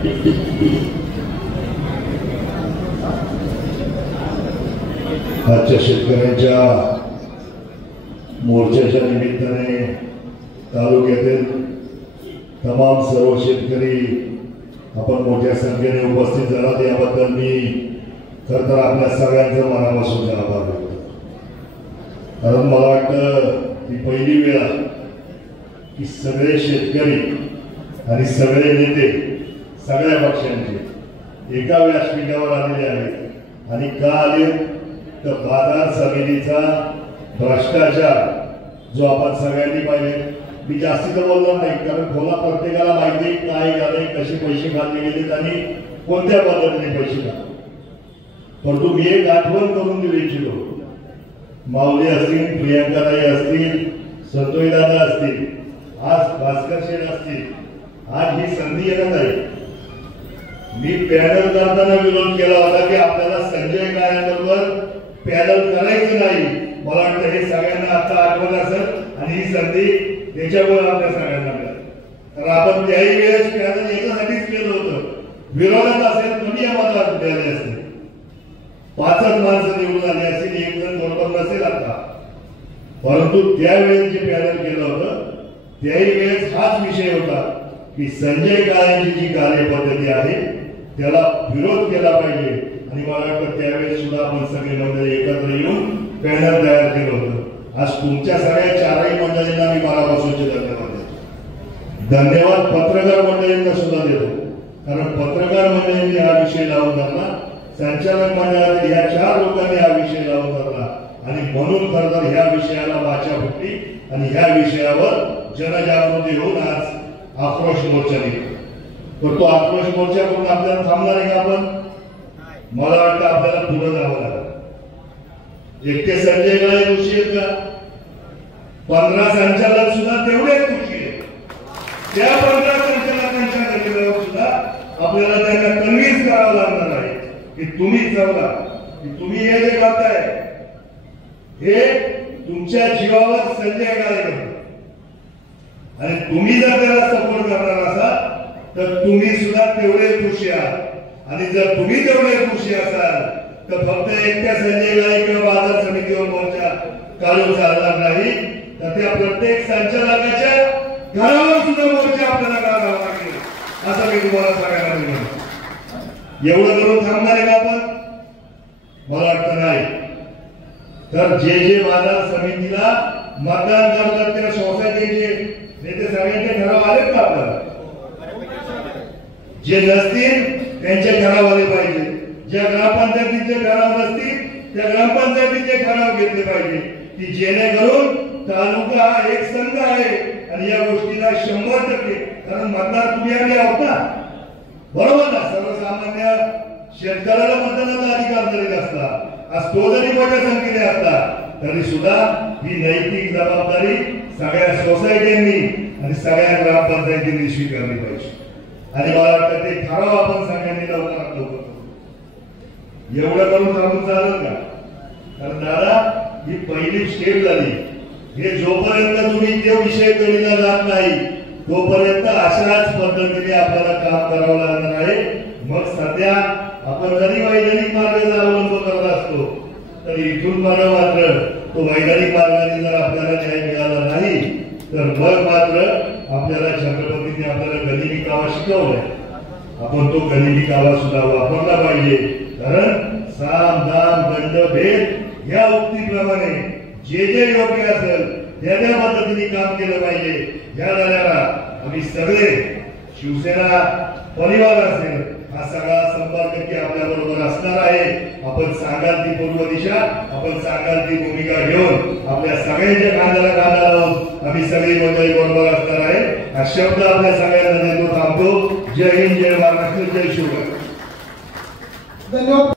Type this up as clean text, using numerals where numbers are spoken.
आजच्या शेतकऱ्यांच्या मोर्चाच्या निमित्ताने तालुक्यातील तमाम सर्व शेतकरी आपण मोठ्या संख्येने उपस्थित झालात याबद्दल मी खरं तर आपल्या सगळ्यांचं मनापासून आभार व्यक्त करतो। कारण मला वाटतं ही पहिली वेळ आहे की सगळे शेतकरी आणि सगळे नेते सगळ्या पक्षांचे एका व्यासपीठावर आलेले आहेत। आणि का आले तर बाजार समितीचा भ्रष्टाचार जो आपण सगळ्यांनी पाहिले। मी जास्ती तर बोलणार नाही कारण खोला प्रत्येकाला माहिती काय झाले, कसे पैसे खाल्ले गेलेत आणि कोणत्या पद्धतीने पैसे खाल्ले। परंतु मी एक आठवण करून देऊ इच्छितो, माऊली असतील, प्रियंकाताई असतील, संतोषदादा असतील, आज भास्कर शेठ असतील, आज ही संधी येणार आहे। मी पॅनल करताना विरोध केला होता की आपल्याला संजय काळेंबरोबर पॅनल करायचं नाही। मला वाटतं हे सगळ्यांना आता आठवण असेल आणि ही संधी त्याच्यामुळे आपल्या सगळ्यांना मिळाली। तर आपण त्याही वेळेस पॅनल याच्यासाठीच केलं होतं, विरोधात असेल कमी आम्हाला मिळाले असते, 5 माणसं निवडून आली असतील, एक जण बरोबर नसेल आता। परंतु त्यावेळेस जे पॅनल केलं होतं त्याही वेळेस हाच विषय होता की संजय काळेंची जी कार्यपद्धती आहे त्याला विरोध केला पाहिजे। आणि मला वाटतं त्यावेळेस सुद्धा आपण सगळे मंडळी एकत्र येऊन पॅनल तयार केलं होतं। आज तुमच्या सगळ्या चारही मंडळींना मी मनापासूनचे धन्यवाद देतो। धन्यवाद पत्रकार मंडळींना सुद्धा देतो, कारण पत्रकार मंडळींनी हा विषय लावून धरला, संचालक मंडळातील ह्या 4 लोकांनी हा विषय लावून धरला आणि म्हणून खरं तर ह्या विषयाला वाचा फुटली आणि ह्या विषयावर जनजागृती होऊन आज आक्रोश मोर्चा निघतो। तर तो आक्रोश मोर्चा करून आपल्याला थांबणार आहे का आपण? मला वाटतं आपल्याला पुढे जावं लागेल। एकटे संजय काळे दोषी आहेत का? 15 संचालक सुद्धा तेवढेच दोषी आहेत। त्या 15 संचालकांच्या नेतृत्वावर सुद्धा आपल्याला त्यांना कन्व्हिन्स करावं लागणार आहे की तुम्ही चौला, की तुम्ही हे जे करताय हे तुमच्या जीवावर संजय काळे करतात आणि तुम्ही जर त्याला सपोर्ट करणार असाल तर तुम्ही सुद्धा तेवढे दोषी आहात। आणि जर तुम्ही तेवढे दोषी असाल तर फक्त एकट्या संजय काळे किंवा बाजार समितीवर मोर्चा काढून चालणार नाही, तर त्या प्रत्येक संचालकाच्या घरावर सुद्धा मोर्चा आपल्याला काढावा लागेल, असं मी तुम्हाला सांगायला म्हणतो। एवढं करून थांबणार आहे का आपण? मला वाटतं नाही। तर जे बाजार समितीला मतदान करतात त्या सोसायटीचे नेते सगळ्यांच्या घरावर आलेत का आपल्याला? जे नसतील त्यांचे ठराव आले पाहिजे, ज्या ग्रामपंचायतीचे ठराव नसतील त्या ग्रामपंचायतीचे ठराव घेतले पाहिजे की जेणेकरून तालुका हा एक संघ आहे आणि या गोष्टीला 100%, कारण मतदार तुम्ही आम्ही आहोत ना, बरोबर ना? सर्वसामान्य शेतकऱ्याला मतदानाचा अधिकार जरी असला, आज तो जरी मोठ्या संख्येने असला तरी सुद्धा ही नैतिक जबाबदारी सगळ्या सोसायट्यांनी आणि सगळ्या ग्रामपंचायतींनी स्वीकारली पाहिजे। आणि मला वाटतं ते ठराव आपण सगळ्यांनी लवकरात लवकर करू। एवढं करून थांबून चालेल का? कारण दादा ही पहिली स्टेप झाली। हे जोपर्यंत तुम्ही ते विषय कळीला जात नाही तोपर्यंत अशाच पद्धतीने आपल्याला काम करावं लागणार आहे। मग सध्या आपण जरी वैधानिक मार्गाचा अवलंब करत असतो तर इथून मात्र तो वैधानिक मार्गाने जर आपल्याला न्याय मिळाला नाही तर मग मात्र आपल्याला छत्रपतींनी आपल्याला गनिमी कावा शिकवलाय, आपण तो गनिमी कावा सुद्धा वापरला पाहिजे। कारण साम दाम दंड भेद या उक्तीप्रमाणे जे योग्य असेल त्या पद्धतीने काम केलं पाहिजे। या झाल्याला आम्ही सगळे शिवसेना परिवार असेल हा सगळा संपर्क आपल्या बरोबर असणार आहे। आपण सांगाल ती पूर्व दिशा, आपण सांगाल ती भूमिका घेऊन आपल्या सगळ्यांच्या खांद्याला खांदा लावून आम्ही सगळी मंडळी बरोबर असणार आहे। हा शब्द आपल्या सगळ्यांना देतो, थांबतो। जय हिंद, जय महाराष्ट्र, जय शिवराय। धन्यवाद।